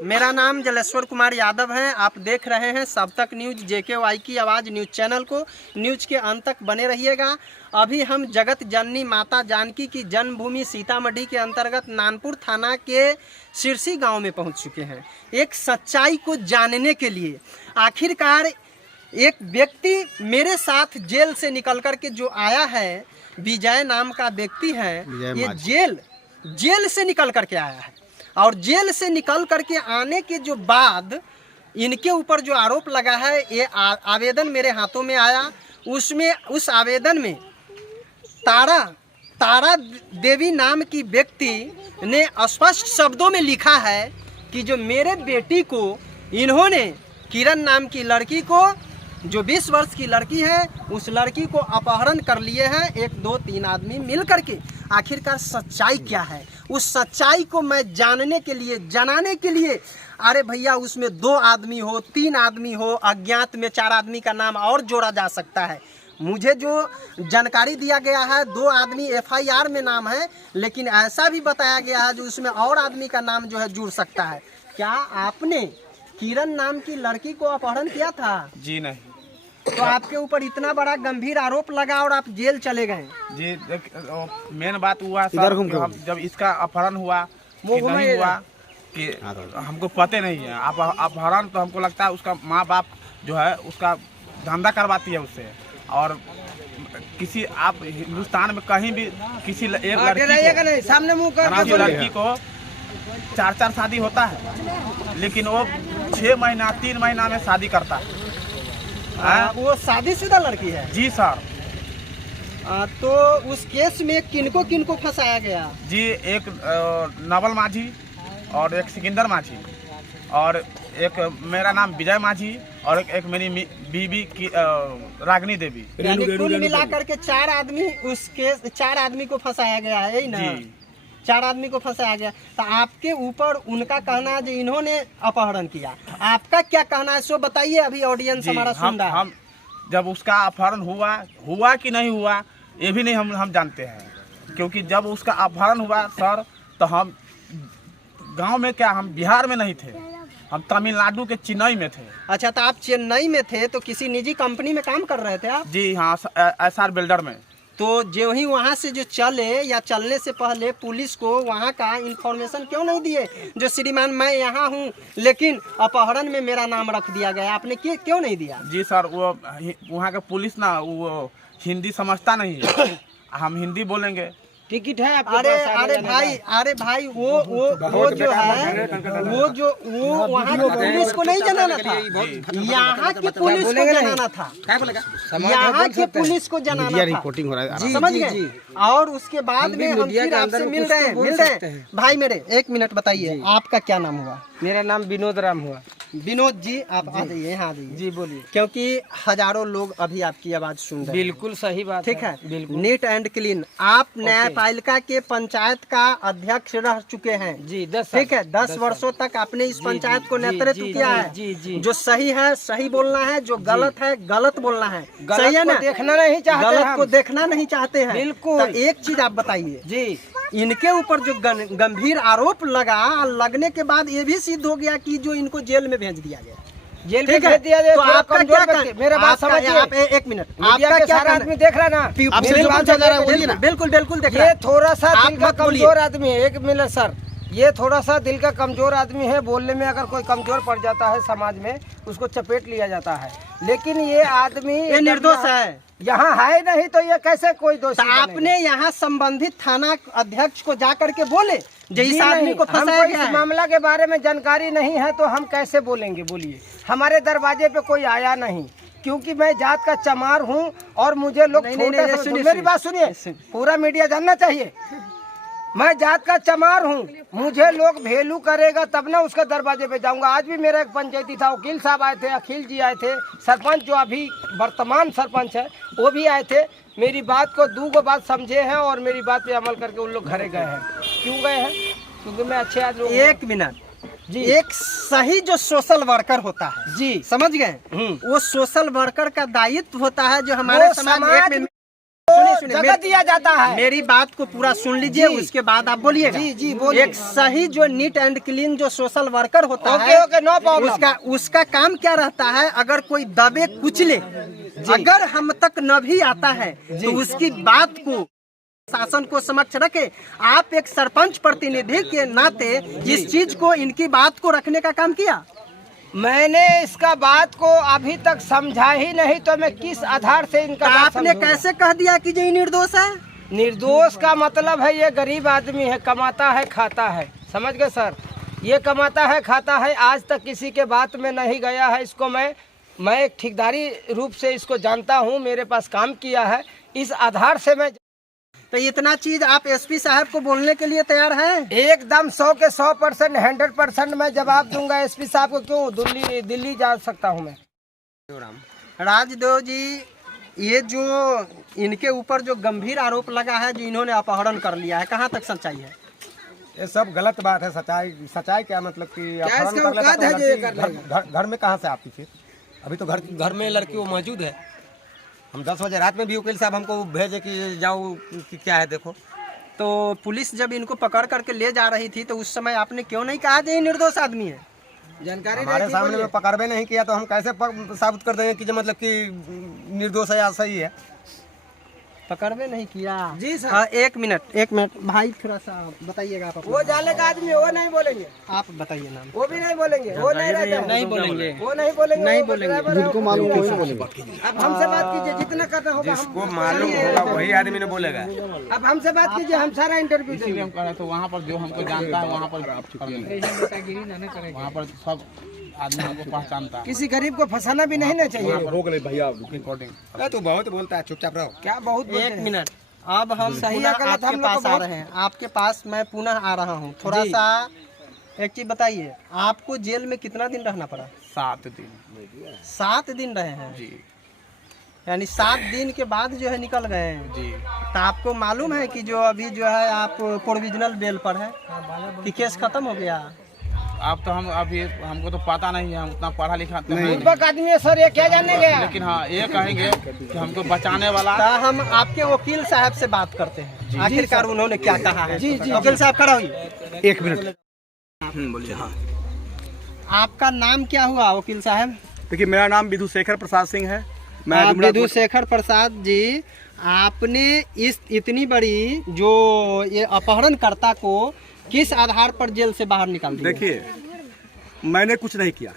मेरा नाम जलेश्वर कुमार यादव है। आप देख रहे हैं सब तक न्यूज, JKY की आवाज़ न्यूज चैनल को। न्यूज के अंत तक बने रहिएगा। अभी हम जगत जननी माता जानकी की जन्मभूमि सीतामढ़ी के अंतर्गत नानपुर थाना के सिरसी गांव में पहुंच चुके हैं, एक सच्चाई को जानने के लिए। आखिरकार एक व्यक्ति मेरे साथ जेल से निकल कर के जो आया है, विजय नाम का व्यक्ति है, ये जेल से निकल कर के आया है। और जेल से निकल करके आने के जो बाद इनके ऊपर जो आरोप लगा है, ये आवेदन मेरे हाथों में आया। उस आवेदन में तारा देवी नाम की व्यक्ति ने स्पष्ट शब्दों में लिखा है कि जो मेरे बेटी को इन्होंने किरण नाम की लड़की को, जो 20 वर्ष की लड़की है, उस लड़की को अपहरण कर लिए हैं 1 2 3 आदमी मिल करके। आखिरकार सच्चाई क्या है, उस सच्चाई को मैं जानने के लिए, जनाने के लिए, अरे भैया उसमें 2 आदमी हो, 3 आदमी हो, अज्ञात में 4 आदमी का नाम और जोड़ा जा सकता है। मुझे जो जानकारी दिया गया है 2 आदमी FIR में नाम है, लेकिन ऐसा भी बताया गया है जो उसमें और आदमी का नाम जो है जुड़ सकता है। क्या आपने किरण नाम की लड़की को अपहरण किया था? जी नहीं। तो आपके ऊपर इतना बड़ा गंभीर आरोप लगा और आप जेल चले गए। जी मेन बात हुआ सर कि हम जब इसका अपहरण हुआ कि नहीं हुआ कि हमको पता नहीं है। अपहरण तो हमको लगता है उसका माँ बाप जो है उसका धंधा करवाती है उससे। और किसी आप हिंदुस्तान में कहीं भी किसी एक लड़की को 4 शादी होता है, लेकिन वो 6 महीना 3 महीना में शादी करता है। वो शादीशुदा लड़की है? जी सर। तो उस केस में किनको किनको फंसाया गया? जी एक नवल माझी और एक सिकंदर माझी और एक मेरा नाम विजय माझी और एक मेरी बीबी की रागनी देवी। कुल मिलाकर के 4 आदमी उस केस 4 आदमी को फंसाया गया है, यही ना? 4 आदमी को फंसाया गया। तो आपके ऊपर उनका कहना है जो इन्होंने अपहरण किया, आपका क्या कहना है सो बताइए। अभी ऑडियंस हमारा सुन रहा है। हम जब उसका अपहरण हुआ कि नहीं हुआ ये भी नहीं हम जानते हैं, क्योंकि जब उसका अपहरण हुआ सर तो हम गांव में क्या, हम बिहार में नहीं थे, हम तमिलनाडु के चेन्नई में थे। अच्छा, तो आप चेन्नई में थे तो किसी निजी कंपनी में काम कर रहे थे आप? जी हाँ, SR बिल्डर में। तो जो ही वहाँ से जो चले या चलने से पहले पुलिस को वहाँ का इंफॉर्मेशन क्यों नहीं दिए जो श्रीमान मैं यहाँ हूँ लेकिन अपहरण में मेरा नाम रख दिया गया, आपने क्यों नहीं दिया? जी सर, वो वहाँ का पुलिस ना वो हिंदी समझता नहीं है। हम हिंदी बोलेंगे। टिकट है आपके पास? अरे भाई वो जो है वो वहाँ की पुलिस को नहीं जनाना था, यहाँ की पुलिस को जनाना था, यहाँ की पुलिस को जनाना था। रिपोर्टिंग हो रहा है, समझ गए? और उसके बाद में हम फिर आपसे मिल रहे हैं। भाई मेरे 1 मिनट बताइए, आपका क्या नाम हुआ? मेरा नाम विनोद राम हुआ। विनोद जी, आप आ जाइए, यहाँ आ जाइए। जी बोलिए। क्योंकि हजारों लोग अभी आपकी आवाज सुन रहे हैं। बिल्कुल सही बात, ठीक है। बिल्कुल नीट एंड क्लीन। आप न्यायपालिका के पंचायत का अध्यक्ष रह चुके हैं। जी 10 ठीक है, 10 वर्षों तक आपने इस पंचायत को नेतृत्व किया है। जी जी। जो सही है सही बोलना है, जो गलत है गलत बोलना है। सही है ना? देखना नहीं चाहते, गलत को देखना नहीं चाहते हैं। बिल्कुल। तो एक चीज आप बताइए जी, इनके ऊपर जो गंभीर आरोप लगने के बाद ये भी सिद्ध हो गया कि जो इनको जेल में भेज दिया गया, जेल में भेज दिया जाए। तो आपका क्या कहना? मेरा बात समझिए। आप 1 मिनट, आपका क्या आदमी देख रहा ना, बिल्कुल देख रहा है। ये थोड़ा सा आप दिल का मत बोलिए। कमजोर आदमी है। 1 मिनट सर, ये थोड़ा सा दिल का कमजोर आदमी है। बोलने में अगर कोई कमजोर पड़ जाता है समाज में, उसको चपेट लिया जाता है। लेकिन ये आदमी ये निर्दोष है, यहाँ है नहीं, तो ये कैसे कोई दोषी? आपने यहाँ संबंधित थाना अध्यक्ष को जा करके बोले जो इस आदमी को फंसाया गया है? इस मामला के बारे में जानकारी नहीं है तो हम कैसे बोलेंगे? बोलिए। हमारे दरवाजे पे कोई आया नहीं, क्योंकि मैं जात का चमार हूँ और मुझे लोग मेरी बात सुनिए, पूरा मीडिया जानना चाहिए। मैं जात का चमार हूँ, मुझे लोग भेलू करेगा तब ना उसके दरवाजे पे जाऊंगा। आज भी मेरा एक पंचायती था, वकील साहब आए थे, अखिल जी आए थे, सरपंच जो अभी वर्तमान सरपंच है वो भी आए थे। मेरी बात को 2 बात समझे हैं और मेरी बात पे अमल करके उन लोग घरे गए हैं। क्यों गए हैं? क्योंकि मैं अच्छे आदमी। 1 मिनट जी। एक सही जो सोशल वर्कर होता है जी, समझ गए? वो सोशल वर्कर का दायित्व होता है जो हमारे समाज में जगह दिया जाता है। मेरी बात को पूरा सुन लीजिए, उसके बाद आप बोलिएगा। जी बोलिए। एक सही जो नीट एंड क्लीन जो सोशल वर्कर होता ओके, है, ओके, नो प्रॉब्लम। उसका काम क्या रहता है, अगर कोई दबे कुचले, अगर हम तक न भी आता है तो उसकी बात को शासन को समक्ष रखे। आप एक सरपंच प्रतिनिधि के नाते इस चीज को, इनकी बात को रखने का काम किया। मैंने इसका बात को अभी तक समझा ही नहीं, तो मैं किस आधार से इनका बात आपने समझूंगा? कैसे कह दिया कि ये निर्दोष है? निर्दोष का मतलब है ये गरीब आदमी है, कमाता है खाता है, समझ गए सर। ये कमाता है खाता है, आज तक किसी के बात में नहीं गया है। इसको मैं एक ठेकेदारी रूप से इसको जानता हूँ, मेरे पास काम किया है, इस आधार से मैं। तो इतना चीज आप एसपी साहब को बोलने के लिए तैयार हैं? एकदम 100 के 100%, 100% मैं जवाब दूंगा एसपी साहब को। क्यों दिल्ली जा सकता हूँ मैं। राजदेव जी, ये जो इनके ऊपर जो गंभीर आरोप लगा है, जो इन्होंने अपहरण कर लिया है, कहाँ तक सच्चाई है? ये सब गलत बात है। सच्चाई क्या मतलब कि अपहरण कर लेता तो लड़की घर में कहाँ से आती फिर? अभी तो घर में लड़की वो मौजूद है। हम 10 बजे रात में भी वकील साहब हमको भेजे कि जाओ कि क्या है देखो। तो पुलिस जब इनको पकड़ करके ले जा रही थी तो उस समय आपने क्यों नहीं कहा कि ये निर्दोष आदमी है? जानकारी हमारे सामने में पकड़वे नहीं किया तो हम कैसे साबित कर देंगे कि जो मतलब कि निर्दोष है या सही है? पकड़वे नहीं किया जी सर। एक मिनट भाई, थोड़ा सा बताइएगा आप। वो जाले का आदमी, वो नहीं बोलेंगे। आप बताइए नाम। वो भी नहीं बोलेंगे, वो नहीं रहते हैं। नहीं बोलेंगे, वो नहीं बोलेंगे, नहीं वो बोलेंगे। ड्राइवर है, जिनको वो मालूम बोलेंगे। वही बोलेंगे। अब हमसे बात कीजिए, जितना करना होगा जिसको मालूम होगा वही आदमी ने बोलेगा। अब हमसे बात कीजिए, हम सारा इंटरव्यू देंगे। हम करें तो वहाँ पर जो हमको जानता है वहाँ पर सब आदमी हमको पहचानता है। किसी गरीब को फंसाना भी नहीं ना चाहिए। रोक ले भैया, रिकॉर्डिंग तू बहुत बोलता है, चुपचाप रहो। क्या बहुत बोलते एक हैं। मिनट, अब हम सही पुनः या गलत आपके हम लोग पास को आ बहुत- रहे हैं। आपके पास मैं पुनः आ रहा हूँ। थोड़ा जी। सा एक चीज बताइए, आपको जेल में कितना दिन रहना पड़ा? 7 दिन 7 दिन रहे हैं, जी यानी 7 दिन के बाद जो है निकल गए हैं। जी। तो आपको मालूम है कि जो अभी जो है आप प्रोविजनल बेल पर है कि केस खत्म हो गया? अब तो हम अभी हमको तो पता नहीं है, हम उतना पढ़ा लिखा तो नहीं। बुर्बक आदमी है सर, ये क्या जानने गया? लेकिन हाँ ये कहेंगे कि हमको बचाने वाला। तो हम आपके वकील साहब से बात करते हैं, आखिरकार उन्होंने क्या कहा है। जी, जी, वकील साहब खड़ा होइए। 1 मिनट। बोलिए। हाँ आपका नाम क्या हुआ वकील साहब? देखिए, मेरा नाम विधुशेखर प्रसाद सिंह है। मैं विधुशेखर प्रसाद जी, आपने इस इतनी बड़ी जो ये अपहरणकर्ता को किस आधार पर जेल से बाहर निकाल दिया? देखिए, मैंने कुछ नहीं किया।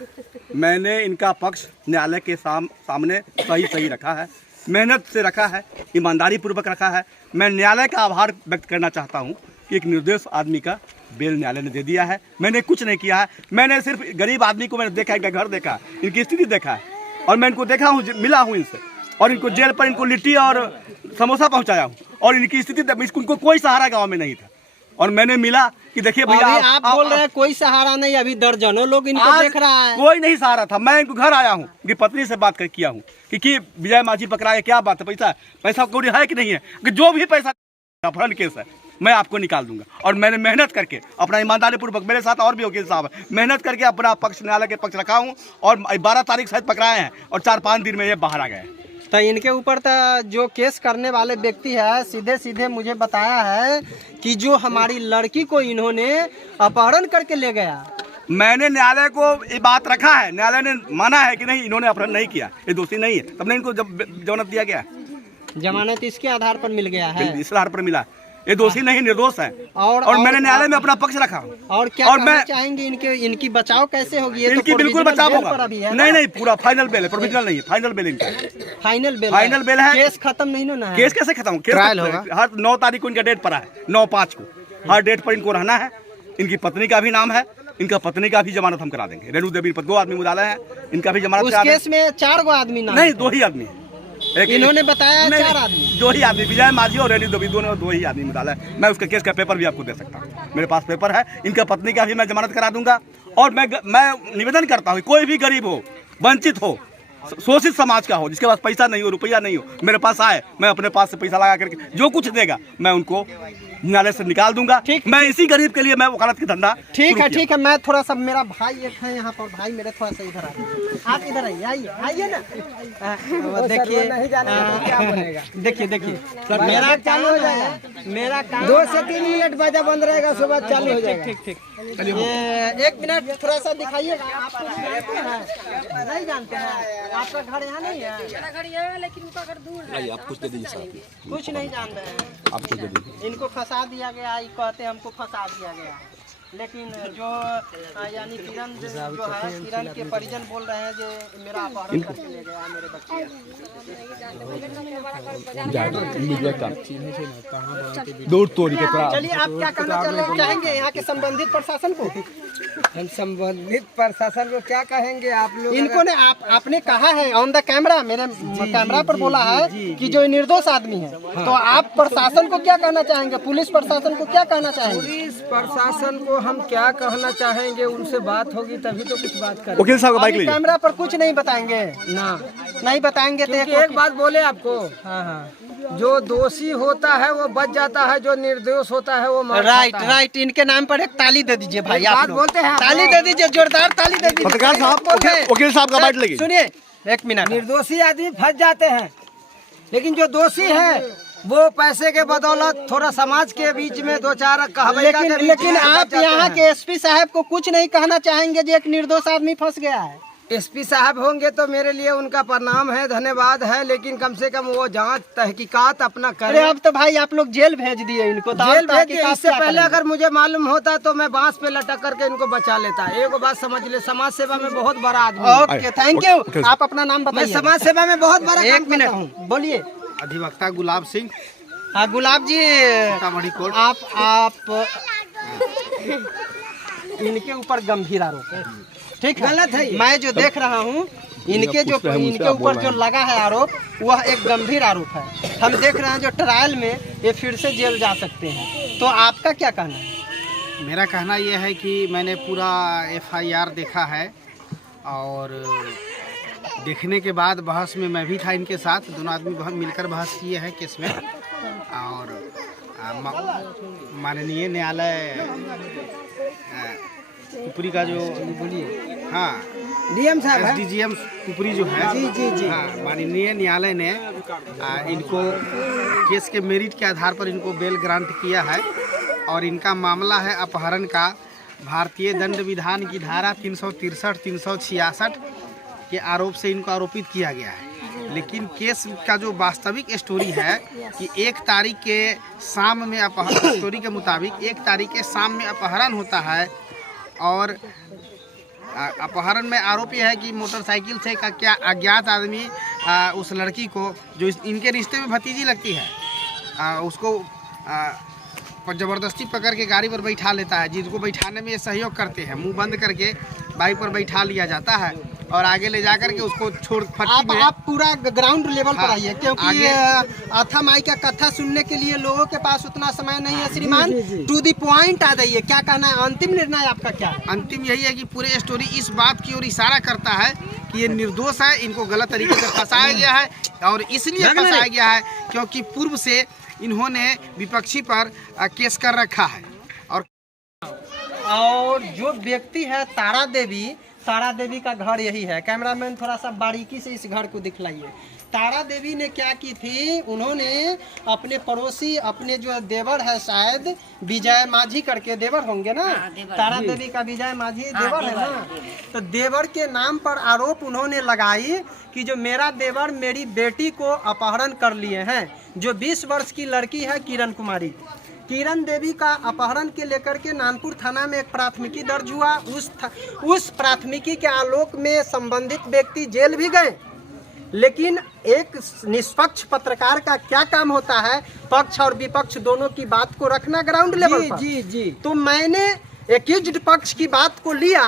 मैंने इनका पक्ष न्यायालय के सामने सही रखा है, मेहनत से रखा है, ईमानदारी पूर्वक रखा है। मैं न्यायालय का आभार व्यक्त करना चाहता हूं कि एक निर्दोष आदमी का बेल न्यायालय ने दे दिया है। मैंने कुछ नहीं किया है। मैंने सिर्फ गरीब आदमी को मैंने देखा, इनका घर देखा, इनकी स्थिति देखा है, और मैं इनको देखा हूँ, मिला हूँ इनसे, और इनको जेल पर इनको लिट्टी और समोसा पहुँचाया हूँ। और इनकी स्थिति, इनको कोई सहारा गाँव में नहीं था, और मैंने मिला कि देखिए भैया, आप बोल रहे हैं कोई सहारा नहीं, अभी दर्जनों लोग इनको देख रहा है। कोई नहीं सहारा था। मैं इनको घर आया हूँ, इनकी पत्नी से बात कर किया हूँ कि विजय माझी पकड़ा है, क्या बात है, पैसा कोई है कि नहीं है, कि जो भी पैसा अपहरण केस है मैं आपको निकाल दूंगा। और मैंने मेहनत करके अपना ईमानदारी पूर्वक, मेरे साथ और भी वकील साहब हैं, मेहनत करके अपना पक्ष न्यायालय के पक्ष रखा हूँ, और 12 तारीख शायद पकड़ाए हैं, और 4-5 दिन में ये बाहर आ गए। तो इनके ऊपर तो जो केस करने वाले व्यक्ति है, सीधे मुझे बताया है कि जो हमारी लड़की को इन्होंने अपहरण करके ले गया। मैंने न्यायालय को ये बात रखा है, न्यायालय ने माना है कि नहीं, इन्होंने अपहरण नहीं किया, ये दोषी नहीं है, तब ने इनको जमानत दिया गया। जमानत इसके आधार पर मिल गया है, इस आधार पर मिला, ये दोषी नहीं, निर्दोष है। और मैंने न्यायालय में अपना पक्ष रखा। और क्या कहना चाहेंगे, इनकी बचाव कैसे होगी? ये इनकी तो बिल्कुल बचाव होगा। है नहीं, पूरा फाइनल बेल है, प्रोविजनल नहीं है, फाइनल बेल इनका। फाइनल बेल है। केस खत्म नहीं होना है। केस कैसे खत्म? ट्रायल होगा। हर 9 तारीख को इनका डेट पड़ा है, 9/5 को हर डेट पर इनको रहना है। इनकी पत्नी का भी नाम है, इनका पत्नी का भी जमानत हम करा देंगे। रेणु देवी पर 2 आदमी मुदाला है, इनका भी जमानत उस केस में 4 आदमी नाम नहीं, 2 ही आदमी है। इन्होंने बताया 4 आदमी, 2 ही आदमी, विजय माझी और रेणु देवी, दोनों 2 ही आदमी मुदाला है। मैं उसका केस का पेपर भी आपको दे सकता हूँ, मेरे पास पेपर है। इनका पत्नी का भी मैं जमानत करा दूंगा। और मैं निवेदन करता हूँ, कोई भी गरीब हो, वंचित हो, शोषित समाज का हो, जिसके पास पैसा नहीं हो, रुपया नहीं हो, मेरे पास आए, मैं अपने पास से पैसा लगा करके जो कुछ देगा मैं उनको न्यायालय से निकाल दूंगा। मैं इसी गरीब के लिए मैं वकालत की धंधा ठीक है। मैं थोड़ा सा, मेरा भाई एक है यहाँ पर, भाई मेरे थोड़ा सा इधर आइए, आप इधर आइए ना। देखिए देखिए मेरा चालू हो जाएगा, मेरा काम 2 से 3 मिनट बाजा बंद रहेगा, उसके बाद चालू हो जाएगा। ठीक 1 मिनट थोड़ा सा दिखाइएगा। आपको नहीं जानते हैं, आपका घर यहाँ नहीं है? मेरा घर यहाँ है, लेकिन उनका घर दूर है। आप कुछ दे दीजिए साहब, कुछ नहीं जान रहे हैं, आप कुछ दे दीजिए। इनको फंसा दिया गया, ये कहते हैं हमको फंसा दिया गया, लेकिन जो यानी किरण जो है, किरण के परिजन बोल रहे हैं कि मेरा अपहरण करके ले गया मेरे बच्चे। दूर तोड़ी के थोड़ा। चलिए, आप क्या कहना चाहेंगे यहाँ के संबंधित प्रशासन को? हम संबंधित प्रशासन को क्या कहेंगे? आप लोग इनको ने आपने कहा है ऑन द कैमरा, मेरे कैमरा पर बोला है कि जो निर्दोष आदमी है, तो आप प्रशासन को क्या कहना चाहेंगे? पुलिस प्रशासन को क्या कहना चाहेंगे? पुलिस प्रशासन को हम क्या कहना चाहेंगे? उनसे बात होगी तभी तो कुछ बात करेंगे। वकील साहब बाइक लीजिए। कैमरा पर कुछ नहीं बताएंगे ना, नहीं बताएंगे तो एक बात बोले आपको, जो दोषी होता है वो बच जाता है, जो निर्दोष होता है वो मर जाता है। राइट। इनके नाम पर एक ताली दे दीजिए भाई, आप बात बोलते हैं, ताली दे दीजिए, जोरदार ताली दे दीजिए। पत्रकार साहब, वकील साहब का बाइट लगी। सुनिए 1 मिनट। निर्दोषी आदमी फंस जाते हैं, लेकिन जो दोषी है वो पैसे के बदौलत थोड़ा समाज के बीच में 2-4 लेकिन आप यहाँ के एसपी साहब को कुछ नहीं कहना चाहेंगे जो एक निर्दोष आदमी फंस गया है? एसपी साहब होंगे तो मेरे लिए उनका प्रणाम है, धन्यवाद है, लेकिन कम से कम वो जांच तहकीकात अपना करें। अब तो भाई आप लोग जेल भेज दिए इनको, जेल भेज दिए। इससे पहले अगर मुझे मालूम होता तो मैं बांस पे लटक करके इनको बचा लेता। एक बात समझ ले, समाज सेवा में बहुत बड़ा आदमी। Okay, thank you. आप अपना नाम बताइए। समाज सेवा में बहुत बड़ा 1 मिनट बोलिए। अधिवक्ता गुलाब सिंह। हाँ गुलाब जी, आप इनके ऊपर गंभीर आरोप है, ठीक है? गलत है। मैं जो देख रहा हूँ इनके ऊपर जो लगा है आरोप, वह एक गंभीर आरोप है। हम देख रहे हैं जो ट्रायल में ये फिर से जेल जा सकते हैं, तो आपका क्या कहना है? मेरा कहना यह है कि मैंने पूरा FIR देखा है, और देखने के बाद बहस में मैं भी था इनके साथ, दोनों आदमी मिलकर बहस किए हैं केस में। और माननीय न्यायालय पुपरी का जो डीएम साहब SDGM पुपरी जो है, जी। हाँ, माननीय न्यायालय ने इनको केस के मेरिट के आधार पर इनको बेल ग्रांट किया है, और इनका मामला है अपहरण का। भारतीय दंड विधान की धारा 363, 366 के आरोप से इनको आरोपित किया गया है। लेकिन केस का जो वास्तविक स्टोरी है कि 1 तारीख के शाम में स्टोरी के मुताबिक 1 तारीख के शाम में अपहरण होता है, और अपहरण में आरोप यह है कि मोटरसाइकिल से का क्या अज्ञात आदमी उस लड़की को, जो इनके रिश्ते में भतीजी लगती है, उसको ज़बरदस्ती पकड़ के गाड़ी पर बैठा लेता है, जिसको बैठाने में ये सहयोग करते हैं। मुंह बंद करके बाइक पर बैठा लिया जाता है और आगे ले जाकर के उसको छोड़ फटकी में। आप पूरा ग्राउंड लेवल पर आइए, क्योंकि अथा माई का कथा सुनने के लिए लोगों के पास उतना समय नहीं है। श्रीमान, टू द पॉइंट आ जाइए, क्या कहना है? अंतिम निर्णय आपका क्या है? अंतिम यही है कि पूरे स्टोरी इस बात की ओर इशारा करता है कि ये निर्दोष है, इनको गलत तरीके से फंसाया गया है, और इसलिए फंसाया गया है क्योंकि पूर्व से इन्होंने विपक्षी पर केस कर रखा है। और जो व्यक्ति है तारा देवी का घर यही है। कैमरामैन थोड़ा सा बारीकी से इस घर को दिखलाइए। तारा देवी ने क्या की थी, उन्होंने अपने पड़ोसी, अपने जो देवर है शायद विजय माझी करके, देवर होंगे ना? तारा देवी का विजय माझी देवर है ना? तो देवर के नाम पर आरोप उन्होंने लगाई कि जो मेरा देवर मेरी बेटी को अपहरण कर लिए हैं। जो 20 वर्ष की लड़की है किरण देवी का अपहरण के लेकर के नानपुर थाना में एक प्राथमिकी दर्ज हुआ। उस प्राथमिकी के आलोक में संबंधित व्यक्ति जेल भी गए। लेकिन एक निष्पक्ष पत्रकार का क्या काम होता है, पक्ष और विपक्ष दोनों की बात को रखना ग्राउंड लेवल पर। जी। तो मैंने एक्यूज्ड पक्ष की बात को लिया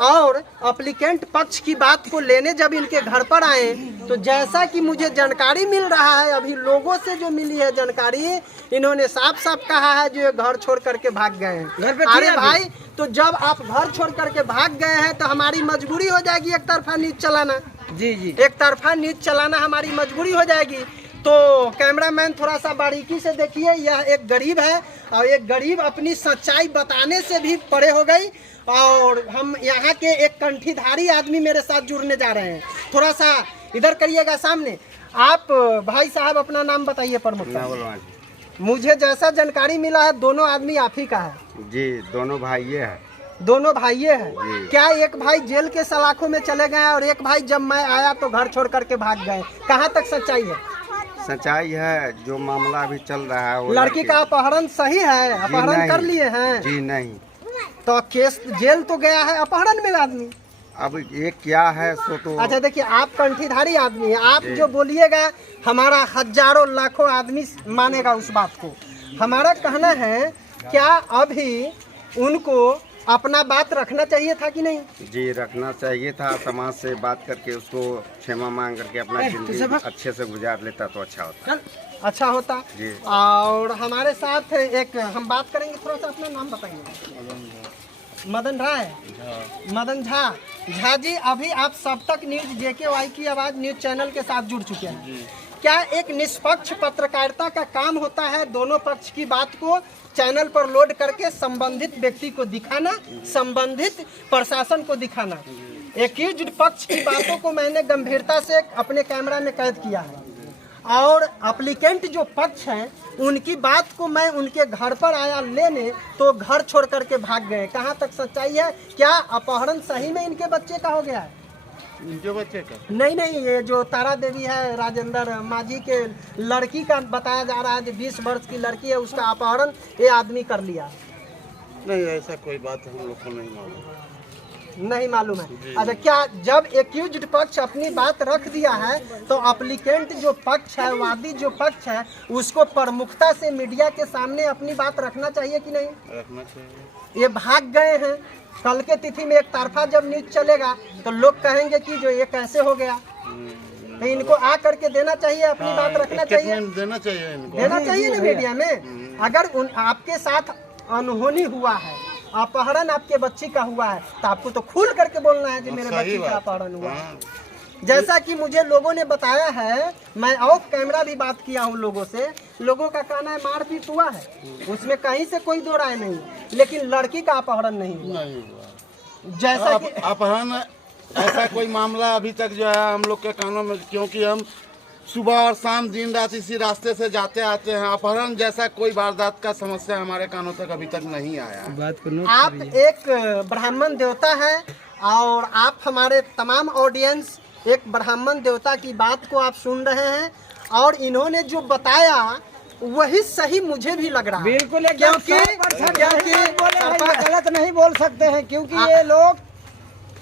और एप्लीकेंट पक्ष की बात को लेने जब इनके घर पर आए, तो जैसा कि मुझे जानकारी मिल रहा है, अभी लोगों से जो मिली है जानकारी, इन्होंने साफ साफ कहा है जो घर छोड़ करके भाग गए हैं। अरे भाई, तो जब आप घर छोड़ करके भाग गए हैं तो हमारी मजबूरी हो जाएगी एक तरफा न्यूज चलाना। जी जी, एक तरफा न्यूज चलाना हमारी मजबूरी हो जाएगी। तो कैमरामैन थोड़ा सा बारीकी से देखिए, यह एक गरीब है और एक गरीब अपनी सच्चाई बताने से भी परे हो गई। और हम यहाँ के एक कंठीधारी आदमी मेरे साथ जुड़ने जा रहे हैं, थोड़ा सा इधर करिएगा सामने। आप भाई साहब अपना नाम बताइए प्रमुख। मुझे जैसा जानकारी मिला है दोनों आदमी आप ही का है जी, दोनों भाइये हैं। दोनों भाइये हैं। क्या एक भाई जेल के सलाखों में चले गए और एक भाई जब मैं आया तो घर छोड़ करके भाग गए? कहाँ तक सच्चाई है? सच्चाई है, जो मामला अभी चल रहा है वो लड़की का अपहरण सही है? अपहरण कर लिए हैं? जी नहीं। तो केस जेल तो गया है, अपहरण में आदमी अब ये क्या है सो तो। अच्छा देखिए, आप कंठीधारी आदमी है, आप जो बोलिएगा हमारा हजारों लाखों आदमी मानेगा उस बात को। हमारा कहना है क्या अभी उनको अपना बात रखना चाहिए था कि नहीं? जी रखना चाहिए था, समाज से बात करके उसको क्षमा मांग करके अपना जिंदगी अच्छे से गुजार लेता तो अच्छा होता। अच्छा होता जी। और हमारे साथ एक हम बात करेंगे, थोड़ा सा अपना नाम बताइए। मदन राय, मदन झा। झा जी, अभी आप सब तक न्यूज JKY की आवाज़ न्यूज चैनल के साथ जुड़ चुके हैं। क्या एक निष्पक्ष पत्रकारिता का काम होता है दोनों पक्ष की बात को चैनल पर लोड करके संबंधित व्यक्ति को दिखाना, संबंधित प्रशासन को दिखाना? एक्यूज्ड पक्ष की बातों को मैंने गंभीरता से अपने कैमरा में कैद किया है और एप्लीकेंट जो पक्ष हैं उनकी बात को मैं उनके घर पर आया लेने तो घर छोड़ करके भाग गए। कहाँ तक सच्चाई है? क्या अपहरण सही में इनके बच्चे का हो गया है? इनके बच्चे का नहीं, ये जो तारा देवी है राजेंद्र माझी के लड़की का बताया जा रहा है, जो 20 वर्ष की लड़की है, उसका अपहरण ये आदमी कर लिया। नहीं, ऐसा कोई बात हम लोग को नहीं मालूम। नहीं मालूम है? अच्छा, क्या जब एक्यूज्ड पक्ष अपनी बात रख दिया है तो एप्लीकेंट जो पक्ष है, वादी जो पक्ष है, उसको प्रमुखता से मीडिया के सामने अपनी बात रखना चाहिए कि नहीं? रखना चाहिए। ये भाग गए हैं, कल के तिथि में एक तरफा जब न्यूज चलेगा तो लोग कहेंगे कि जो ये कैसे हो गया, तो इनको आ करके देना चाहिए, अपनी बात रखना चाहिए, देना चाहिए इनको, देना चाहिए ना मीडिया में। अगर आपके साथ अनहोनी हुआ है, अपहरण आपके बच्ची का हुआ है, तो आपको तो खुल करके बोलना है कि मेरे बच्ची का अपहरण हुआ है। जैसा कि मुझे लोगों ने बताया है, मैं ऑफ कैमरा भी बात किया हूँ लोगों से, लोगों का कहना है मारपीट हुआ है, उसमें कहीं से कोई दो राय नहीं, लेकिन लड़की का अपहरण नहीं हुआ। जैसा कि अपहरण ऐसा कोई मामला अभी तक जो है हम लोग के कानों में, क्योंकि हम सुबह और शाम दिन रात इसी रास्ते से जाते आते हैं, अपहरण जैसा कोई वारदात का समस्या हमारे कानों तक अभी तक नहीं आया। आप एक ब्राह्मण देवता है और आप हमारे तमाम ऑडियंस एक ब्राह्मण देवता की बात को आप सुन रहे हैं और इन्होंने जो बताया वही सही मुझे भी लग रहा है। बिल्कुल, क्योंकि गलत नहीं बोल सकते हैं, क्योंकि ये लोग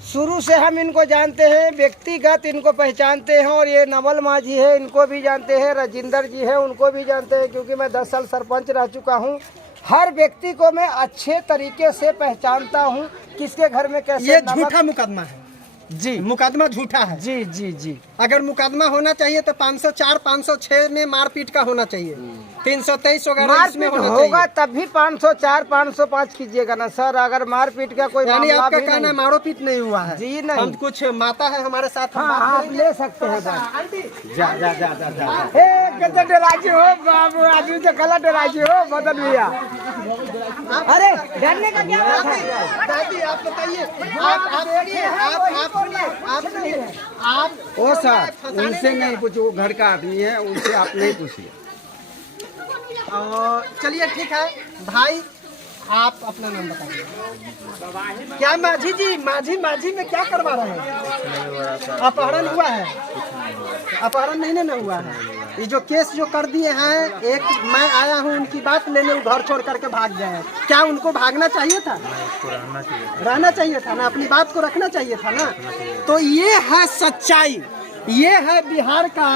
शुरू से हम इनको जानते हैं, व्यक्तिगत इनको पहचानते हैं। और ये नवल माझी है, इनको भी जानते हैं, राजेंद्र जी है, उनको भी जानते हैं, क्योंकि मैं 10 साल सरपंच रह चुका हूँ। हर व्यक्ति को मैं अच्छे तरीके से पहचानता हूँ, किसके घर में कैसे। ये झूठा मुकदमा है जी, मुकदमा झूठा है। जी जी जी। अगर मुकदमा होना चाहिए तो 504, 506 में मारपीट का होना चाहिए, 323 वगैरह इसमें होना होगा चाहिए। तब भी 504, 505 कीजिएगा ना सर। अगर मारपीट का कोई यानी मामला आपका भी कहना नहीं। मारो पीट नहीं हुआ है? जी नहीं। हम कुछ माता है हमारे साथ, हम हाँ, बात आप करेंगे। ले सकते हैं बात। आंटी, कितने डराजी हो बाबू, आदमी से गलत डराजी हो मदन भैया। अरे डरने का क्या बात है? दादी आप बताइए, आप ओ सर, उनसे नहीं पूछो, वो घर का आदमी है, उनसे आप नहीं पूछिए। चलिए ठीक है भाई, आप अपना नाम बताइए। क्या माझी जी, माझी में क्या करवा रहे हैं? अपहरण हुआ है? अपहरण नहीं ना हुआ है। ये जो केस जो कर दिए हैं, एक मैं आया हूँ उनकी बात लेने, वो घर छोड़ करके भाग गए हैं। क्या उनको भागना चाहिए था? रहना चाहिए था ना, अपनी बात को रखना चाहिए था ना। तो ये है सच्चाई, ये है बिहार का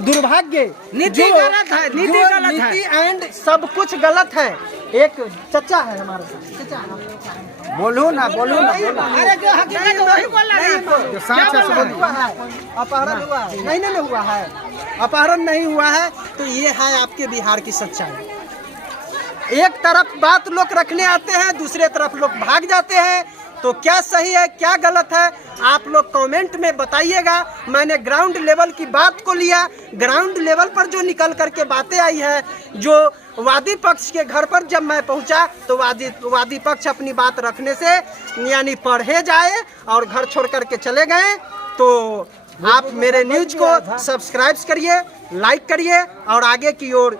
दुर्भाग्य। नीति गलत है, नीति गलत है। नीति एंड सब कुछ गलत है। एक चचा है हमारे साथ, चचा बोलो ना, बोलो ना। अरे जो हकीकत वही बोल रहा है, जो साँच है सो हुआ है, अपहरण हुआ है? नहीं हुआ है, अपहरण नहीं हुआ है। तो ये है आपके बिहार की सच्चाई। एक तरफ बात लोग रखने आते हैं, दूसरे तरफ लोग भाग जाते हैं। तो क्या सही है क्या गलत है आप लोग कमेंट में बताइएगा। मैंने ग्राउंड लेवल की बात को लिया, ग्राउंड लेवल पर जो निकल करके बातें आई है, जो वादी पक्ष के घर पर जब मैं पहुंचा तो वादी पक्ष अपनी बात रखने से यानी परहेज आए और घर छोड़ करके चले गए। तो आप मेरे न्यूज को सब्सक्राइब करिए, लाइक करिए और आगे की ओर